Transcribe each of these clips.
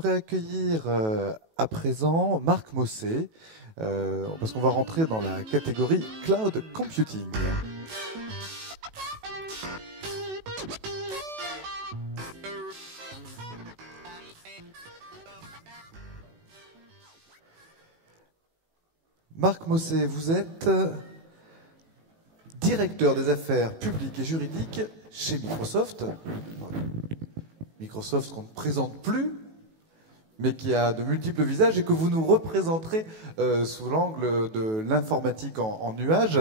j'aimerais accueillir à présent Marc Mossé, parce qu'on va rentrer dans la catégorie Cloud Computing. Marc Mossé, vous êtes directeur des affaires publiques et juridiques chez Microsoft. Microsoft qu'on ne présente plus, mais qui a de multiples visages et que vous nous représenterez sous l'angle de l'informatique en nuage.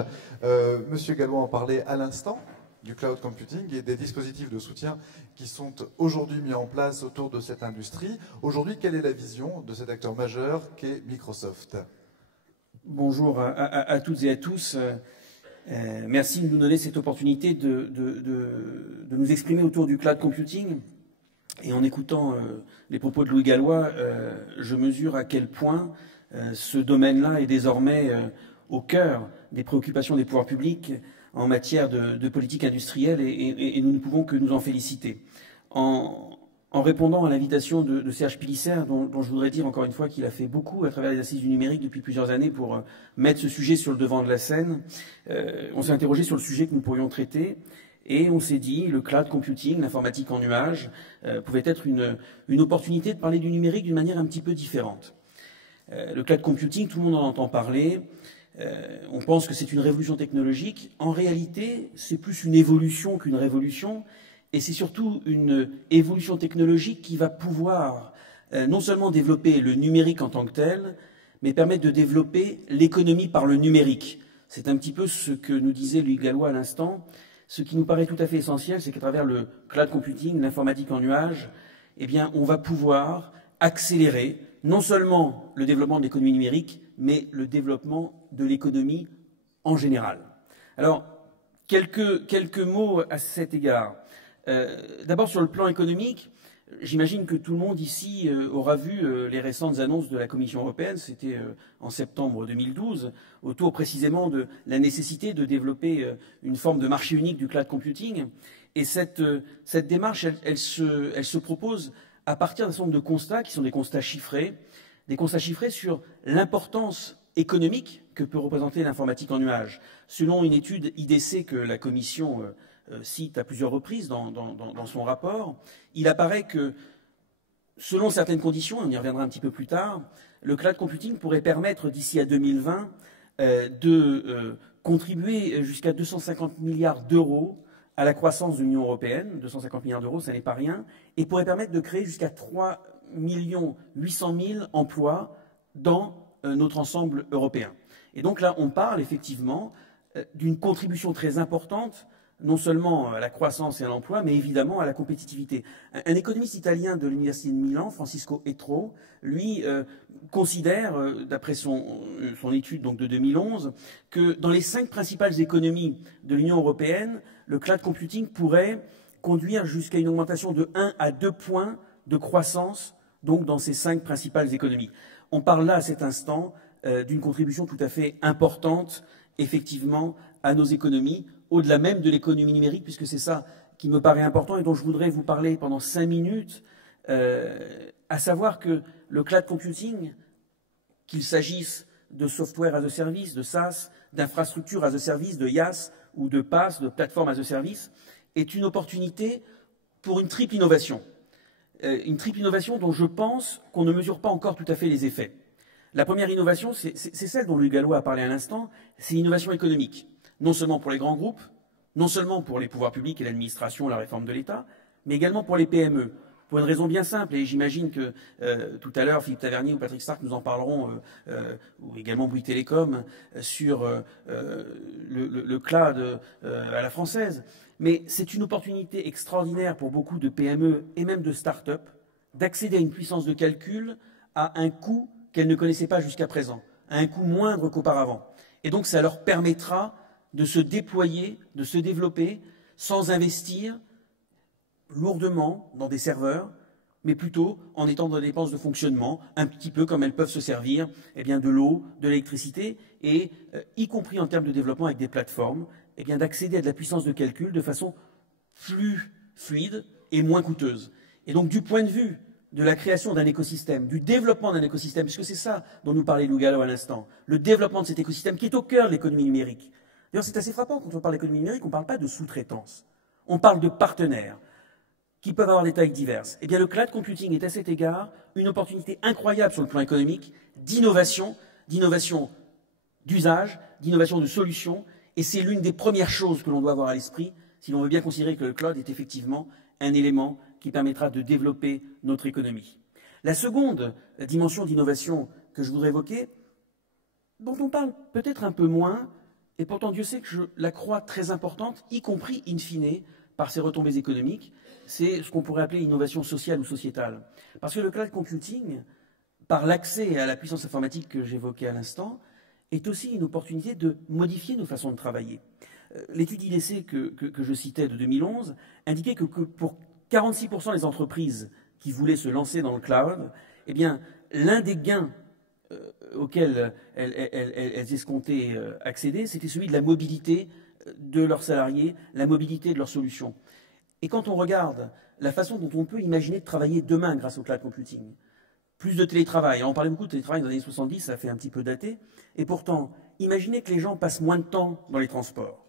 Monsieur Gallois en parlait à l'instant du cloud computing et des dispositifs de soutien qui sont aujourd'hui mis en place autour de cette industrie. Aujourd'hui, quelle est la vision de cet acteur majeur qu'est Microsoft ? Bonjour à toutes et à tous. Merci de nous donner cette opportunité de nous exprimer autour du cloud computing. Et en écoutant les propos de Louis Gallois, je mesure à quel point ce domaine-là est désormais au cœur des préoccupations des pouvoirs publics en matière de politique industrielle et nous ne pouvons que nous en féliciter. En répondant à l'invitation de Serge Pilisser, dont je voudrais dire encore une fois qu'il a fait beaucoup à travers les assises du numérique depuis plusieurs années pour mettre ce sujet sur le devant de la scène, on s'est interrogé sur le sujet que nous pourrions traiter. Et on s'est dit, le cloud computing, l'informatique en nuage, pouvait être une opportunité de parler du numérique d'une manière un petit peu différente. Le cloud computing, tout le monde en entend parler. On pense que c'est une révolution technologique. En réalité, c'est plus une évolution qu'une révolution. Et c'est surtout une évolution technologique qui va pouvoir non seulement développer le numérique en tant que tel, mais permettre de développer l'économie par le numérique. C'est un petit peu ce que nous disait Louis Gallois à l'instant. Ce qui nous paraît tout à fait essentiel, c'est qu'à travers le cloud computing, l'informatique en nuage, eh bien, on va pouvoir accélérer non seulement le développement de l'économie numérique, mais le développement de l'économie en général. Alors, quelques mots à cet égard. D'abord, sur le plan économique, j'imagine que tout le monde ici aura vu les récentes annonces de la Commission européenne, c'était en septembre 2012, autour précisément de la nécessité de développer une forme de marché unique du cloud computing. Et cette démarche, elle se propose à partir d'un certain nombre de constats qui sont des constats chiffrés sur l'importance économique que peut représenter l'informatique en nuage. Selon une étude IDC que la Commission cite à plusieurs reprises dans son rapport, il apparaît que, selon certaines conditions, on y reviendra un petit peu plus tard, le cloud computing pourrait permettre d'ici à 2020 de contribuer jusqu'à 250 milliards d'euros à la croissance de l'Union européenne. 250 milliards d'euros, ça n'est pas rien, et pourrait permettre de créer jusqu'à 3 800 000 emplois dans notre ensemble européen. Et donc là, on parle effectivement d'une contribution très importante non seulement à la croissance et à l'emploi, mais évidemment à la compétitivité. Un économiste italien de l'Université de Milan, Francisco Etro, lui considère, d'après son étude donc, de 2011, que dans les 5 principales économies de l'Union européenne, le cloud computing pourrait conduire jusqu'à une augmentation de 1 à 2 points de croissance donc, dans ces 5 principales économies. On parle là, à cet instant, d'une contribution tout à fait importante, effectivement, à nos économies, au-delà même de l'économie numérique, puisque c'est ça qui me paraît important et dont je voudrais vous parler pendant 5 minutes, à savoir que le cloud computing, qu'il s'agisse de software as a service, de SaaS, d'infrastructure as a service, de IaaS ou de PaaS, de plateforme as a service, est une opportunité pour une triple innovation. Une triple innovation dont je pense qu'on ne mesure pas encore tout à fait les effets. La première innovation, c'est celle dont Louis Gallois a parlé à l'instant, c'est l'innovation économique. Non seulement pour les grands groupes, non seulement pour les pouvoirs publics et l'administration, la réforme de l'État, mais également pour les PME. Pour une raison bien simple, et j'imagine que tout à l'heure, Philippe Tavernier ou Patrick Stark nous en parleront, ou également Bouygues Télécom, sur le cloud à la française. Mais c'est une opportunité extraordinaire pour beaucoup de PME et même de start-up d'accéder à une puissance de calcul à un coût qu'elles ne connaissaient pas jusqu'à présent, à un coût moindre qu'auparavant. Et donc ça leur permettra de se déployer, de se développer, sans investir lourdement dans des serveurs, mais plutôt en étant dans des dépenses de fonctionnement, un petit peu comme elles peuvent se servir eh bien, de l'eau, de l'électricité, et y compris en termes de développement avec des plateformes, eh bien, d'accéder à de la puissance de calcul de façon plus fluide et moins coûteuse. Et donc du point de vue de la création d'un écosystème, du développement d'un écosystème, puisque c'est ça dont nous parlait Lou Gallo à l'instant, le développement de cet écosystème qui est au cœur de l'économie numérique. D'ailleurs, c'est assez frappant, quand on parle d'économie numérique, on ne parle pas de sous-traitance, on parle de partenaires qui peuvent avoir des tailles diverses. Eh bien, le cloud computing est à cet égard une opportunité incroyable sur le plan économique, d'innovation d'usage, d'innovation de solutions, et c'est l'une des premières choses que l'on doit avoir à l'esprit si l'on veut bien considérer que le cloud est effectivement un élément qui permettra de développer notre économie. La seconde dimension d'innovation que je voudrais évoquer, dont on parle peut-être un peu moins, et pourtant Dieu sait que je la crois très importante, y compris in fine par ses retombées économiques, c'est ce qu'on pourrait appeler l'innovation sociale ou sociétale. Parce que le cloud computing, par l'accès à la puissance informatique que j'évoquais à l'instant, est aussi une opportunité de modifier nos façons de travailler. L'étude IDC que je citais de 2011 indiquait que pour 46% des entreprises qui voulaient se lancer dans le cloud, eh bien, l'un des gains auxquels elles escomptaient accéder, c'était celui de la mobilité de leurs salariés, la mobilité de leurs solutions. Et quand on regarde la façon dont on peut imaginer de travailler demain grâce au cloud computing, plus de télétravail. On parlait beaucoup de télétravail dans les années 70, ça fait un petit peu daté. Et pourtant, imaginez que les gens passent moins de temps dans les transports,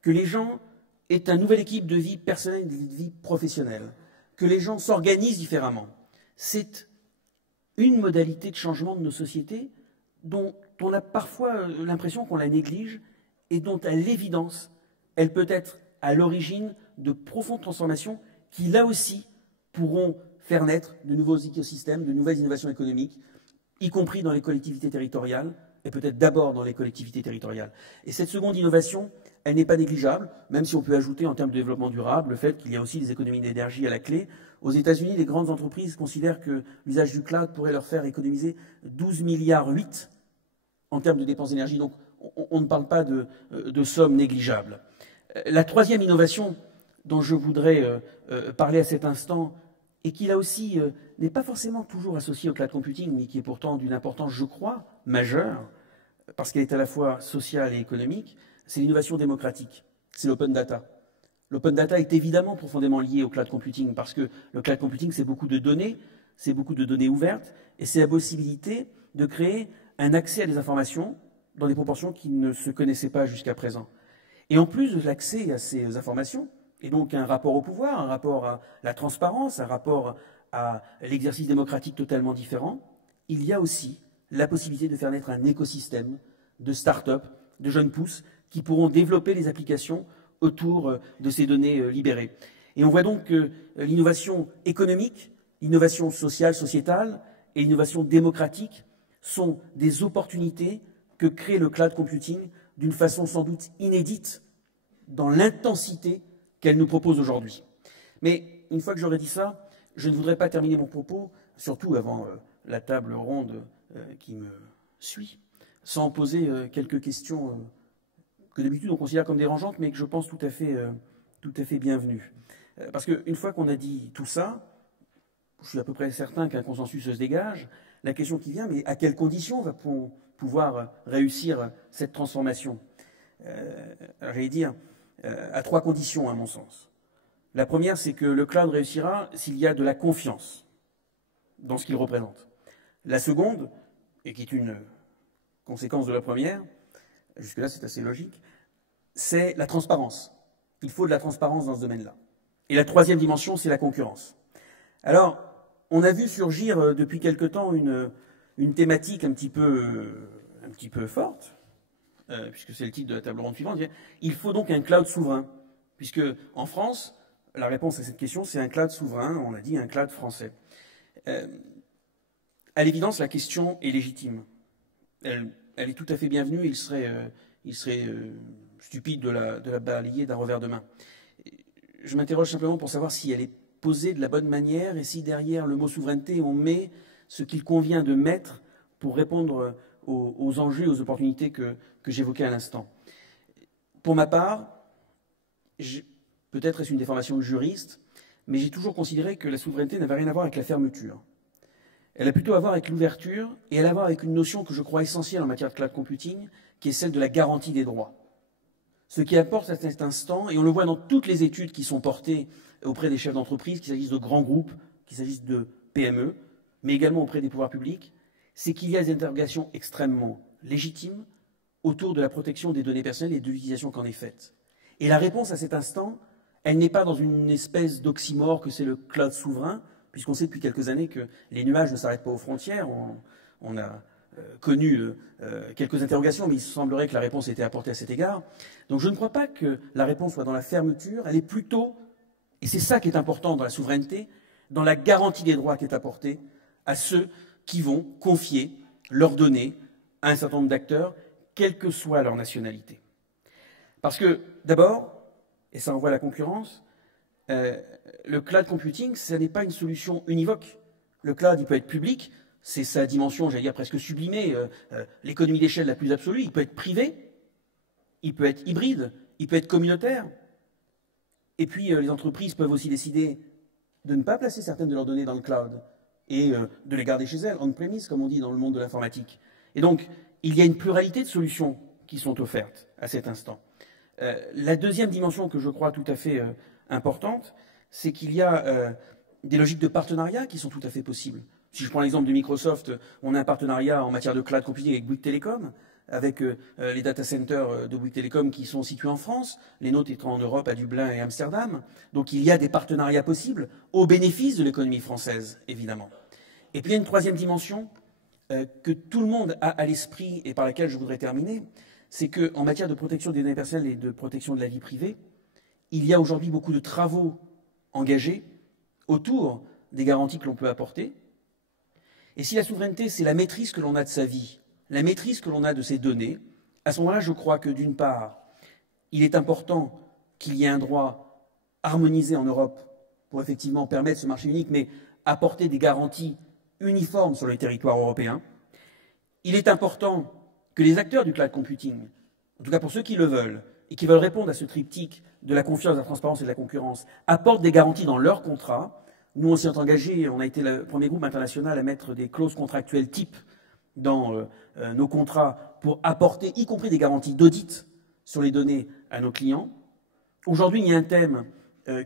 que les gens aient une nouvelle équipe de vie personnelle et de vie professionnelle, que les gens s'organisent différemment. C'est une modalité de changement de nos sociétés dont on a parfois l'impression qu'on la néglige et dont, à l'évidence, elle peut être à l'origine de profondes transformations qui, là aussi, pourront faire naître de nouveaux écosystèmes, de nouvelles innovations économiques, y compris dans les collectivités territoriales, et peut-être d'abord dans les collectivités territoriales. Et cette seconde innovation, elle n'est pas négligeable, même si on peut ajouter en termes de développement durable le fait qu'il y a aussi des économies d'énergie à la clé. Aux États-Unis, les grandes entreprises considèrent que l'usage du cloud pourrait leur faire économiser 12,8 milliards en termes de dépenses d'énergie. Donc on ne parle pas de sommes négligeables. La troisième innovation dont je voudrais parler à cet instant, et qui là aussi n'est pas forcément toujours associée au cloud computing, mais qui est pourtant d'une importance, je crois, majeure, parce qu'elle est à la fois sociale et économique, c'est l'innovation démocratique, c'est l'open data. L'open data est évidemment profondément lié au cloud computing, parce que le cloud computing, c'est beaucoup de données ouvertes, et c'est la possibilité de créer un accès à des informations dans des proportions qui ne se connaissaient pas jusqu'à présent. Et en plus de l'accès à ces informations, et donc un rapport au pouvoir, un rapport à la transparence, un rapport à l'exercice démocratique totalement différent, il y a aussi la possibilité de faire naître un écosystème de start-up, de jeunes pousses, qui pourront développer les applications autour de ces données libérées. Et on voit donc que l'innovation économique, l'innovation sociale, sociétale et l'innovation démocratique sont des opportunités que crée le cloud computing d'une façon sans doute inédite dans l'intensité qu'elle nous propose aujourd'hui. Mais une fois que j'aurai dit ça, je ne voudrais pas terminer mon propos, surtout avant la table ronde qui me suit, sans poser quelques questions que d'habitude on considère comme dérangeantes, mais que je pense tout à fait bienvenues. Parce qu'une fois qu'on a dit tout ça, je suis à peu près certain qu'un consensus se dégage. La question qui vient, mais à quelles conditions va-t-on pouvoir réussir cette transformation? J'allais dire, à trois conditions, à mon sens. La première, c'est que le cloud réussira s'il y a de la confiance dans ce qu'il représente. La seconde, et qui est une conséquence de la première, jusque-là c'est assez logique, c'est la transparence. Il faut de la transparence dans ce domaine-là. Et la troisième dimension, c'est la concurrence. Alors, on a vu surgir depuis quelque temps une thématique un petit peu forte, puisque c'est le titre de la table ronde suivante. Il faut donc un cloud souverain, puisque en France, la réponse à cette question, c'est un cloud souverain, on l'a dit, un cloud français. À l'évidence, la question est légitime. Elle est tout à fait bienvenue, il serait stupide de la balayer d'un revers de main. Je m'interroge simplement pour savoir si elle est posée de la bonne manière et si derrière le mot souveraineté, on met ce qu'il convient de mettre pour répondre aux enjeux et aux opportunités que j'évoquais à l'instant. Pour ma part, peut-être est-ce une déformation de juriste, mais j'ai toujours considéré que la souveraineté n'avait rien à voir avec la fermeture. Elle a plutôt à voir avec l'ouverture et elle a à voir avec une notion que je crois essentielle en matière de cloud computing, qui est celle de la garantie des droits. Ce qui apporte à cet instant, et on le voit dans toutes les études qui sont portées auprès des chefs d'entreprise, qu'il s'agisse de grands groupes, qu'il s'agisse de PME, mais également auprès des pouvoirs publics, c'est qu'il y a des interrogations extrêmement légitimes autour de la protection des données personnelles et de l'utilisation qu'en est faite. Et la réponse à cet instant, elle n'est pas dans une espèce d'oxymore que c'est le cloud souverain, puisqu'on sait depuis quelques années que les nuages ne s'arrêtent pas aux frontières. On a connu quelques interrogations, mais il semblerait que la réponse ait été apportée à cet égard. Donc je ne crois pas que la réponse soit dans la fermeture, elle est plutôt, et c'est ça qui est important dans la souveraineté, dans la garantie des droits qui est apportée à ceux qui vont confier leurs données à un certain nombre d'acteurs, quelle que soit leur nationalité. Parce que, d'abord, et ça envoie à la concurrence, le cloud computing, ce n'est pas une solution univoque. Le cloud, il peut être public, c'est sa dimension, j'allais dire, presque sublimée, l'économie d'échelle la plus absolue. Il peut être privé, il peut être hybride, il peut être communautaire. Et puis, les entreprises peuvent aussi décider de ne pas placer certaines de leurs données dans le cloud et de les garder chez elles, on-premise, comme on dit dans le monde de l'informatique. Et donc, il y a une pluralité de solutions qui sont offertes à cet instant. La deuxième dimension que je crois tout à fait importante, c'est qu'il y a des logiques de partenariat qui sont tout à fait possibles. Si je prends l'exemple de Microsoft, on a un partenariat en matière de cloud computing avec Bouygues Telecom, avec les data centers de Bouygues Telecom qui sont situés en France, les nôtres étant en Europe à Dublin et Amsterdam. Donc il y a des partenariats possibles au bénéfice de l'économie française, évidemment. Et puis il y a une troisième dimension que tout le monde a à l'esprit et par laquelle je voudrais terminer, c'est qu'en matière de protection des données personnelles et de protection de la vie privée, il y a aujourd'hui beaucoup de travaux engagés autour des garanties que l'on peut apporter. Et si la souveraineté, c'est la maîtrise que l'on a de sa vie, la maîtrise que l'on a de ses données, à ce moment-là, je crois que d'une part, il est important qu'il y ait un droit harmonisé en Europe pour effectivement permettre ce marché unique, mais apporter des garanties uniformes sur le territoire européen. Il est important que les acteurs du cloud computing, en tout cas pour ceux qui le veulent, et qui veulent répondre à ce triptyque de la confiance, de la transparence et de la concurrence, apportent des garanties dans leurs contrats. Nous, on s'y est engagés, on a été le premier groupe international à mettre des clauses contractuelles type dans nos contrats pour apporter, y compris des garanties d'audit sur les données à nos clients. Aujourd'hui, il y a un thème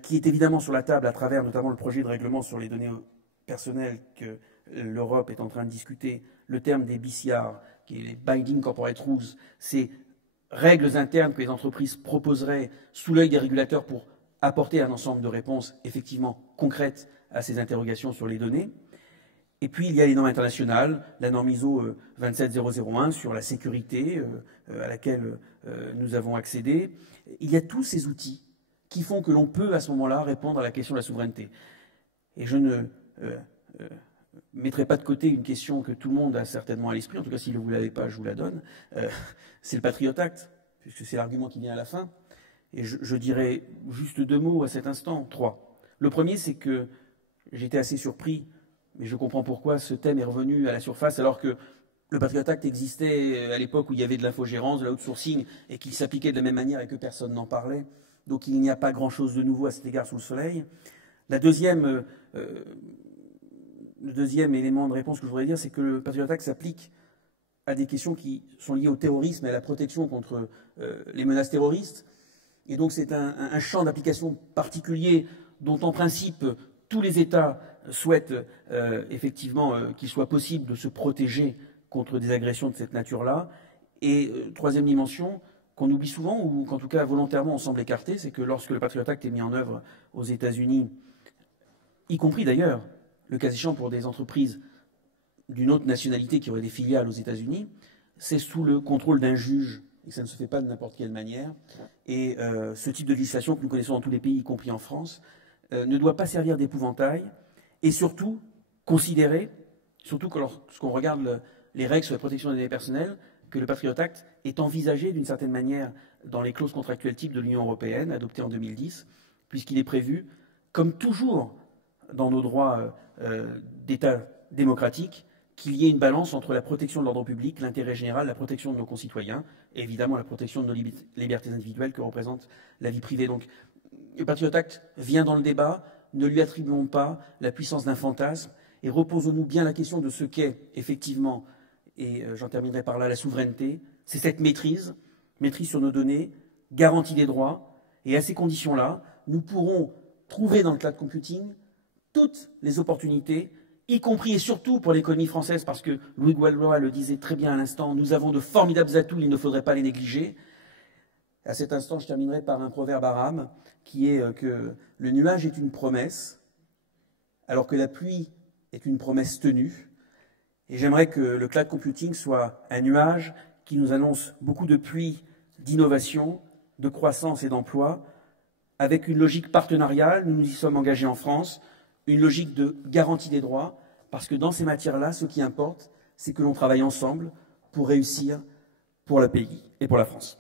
qui est évidemment sur la table à travers notamment le projet de règlement sur les données personnelles que l'Europe est en train de discuter, le terme des BCR, qui est les Binding Corporate Rules, c'est règles internes que les entreprises proposeraient sous l'œil des régulateurs pour apporter un ensemble de réponses effectivement concrètes à ces interrogations sur les données. Et puis il y a les normes internationales, la norme ISO 27001 sur la sécurité à laquelle nous avons accédé. Il y a tous ces outils qui font que l'on peut à ce moment-là répondre à la question de la souveraineté. Et je ne mettrai pas de côté une question que tout le monde a certainement à l'esprit, en tout cas si vous ne l'avez pas, je vous la donne, c'est le Patriot Act, puisque c'est l'argument qui vient à la fin. Et je dirais juste deux mots à cet instant, trois. Le premier, c'est que j'étais assez surpris, mais je comprends pourquoi ce thème est revenu à la surface, alors que le Patriot Act existait à l'époque où il y avait de l'infogérance, de l'outsourcing, et qu'il s'appliquait de la même manière et que personne n'en parlait. Donc il n'y a pas grand-chose de nouveau à cet égard sous le soleil. Le deuxième élément de réponse que je voudrais dire, c'est que le Patriot Act s'applique à des questions qui sont liées au terrorisme et à la protection contre les menaces terroristes. Et donc c'est un champ d'application particulier dont en principe tous les États souhaitent effectivement qu'il soit possible de se protéger contre des agressions de cette nature-là. Et troisième dimension, qu'on oublie souvent, ou qu'en tout cas volontairement on semble écarter, c'est que lorsque le Patriot Act est mis en œuvre aux États-Unis, y compris d'ailleurs, le cas échéant pour des entreprises d'une autre nationalité qui auraient des filiales aux États-Unis, c'est sous le contrôle d'un juge, et ça ne se fait pas de n'importe quelle manière. Et ce type de législation que nous connaissons dans tous les pays, y compris en France, ne doit pas servir d'épouvantail, et surtout considérer, surtout que lorsqu'on regarde les règles sur la protection des données personnelles, que le Patriot Act est envisagé d'une certaine manière dans les clauses contractuelles type de l'Union européenne, adoptées en 2010, puisqu'il est prévu, comme toujours dans nos droits d'État démocratique, qu'il y ait une balance entre la protection de l'ordre public, l'intérêt général, la protection de nos concitoyens, et évidemment la protection de nos libertés individuelles que représente la vie privée. Donc le Patriot Act vient dans le débat, ne lui attribuons pas la puissance d'un fantasme, et reposons-nous bien la question de ce qu'est effectivement, et j'en terminerai par là, la souveraineté. C'est cette maîtrise sur nos données, garantie des droits, et à ces conditions-là, nous pourrons trouver dans le cloud computing toutes les opportunités y compris et surtout pour l'économie française, parce que Louis Gouallois le disait très bien à l'instant, nous avons de formidables atouts, il ne faudrait pas les négliger. À cet instant, je terminerai par un proverbe arabe qui est que le nuage est une promesse, alors que la pluie est une promesse tenue. Et j'aimerais que le cloud computing soit un nuage qui nous annonce beaucoup de pluie, d'innovation, de croissance et d'emploi, avec une logique partenariale, nous nous y sommes engagés en France, une logique de garantie des droits, parce que dans ces matières-là, ce qui importe, c'est que l'on travaille ensemble pour réussir pour le pays et pour la France.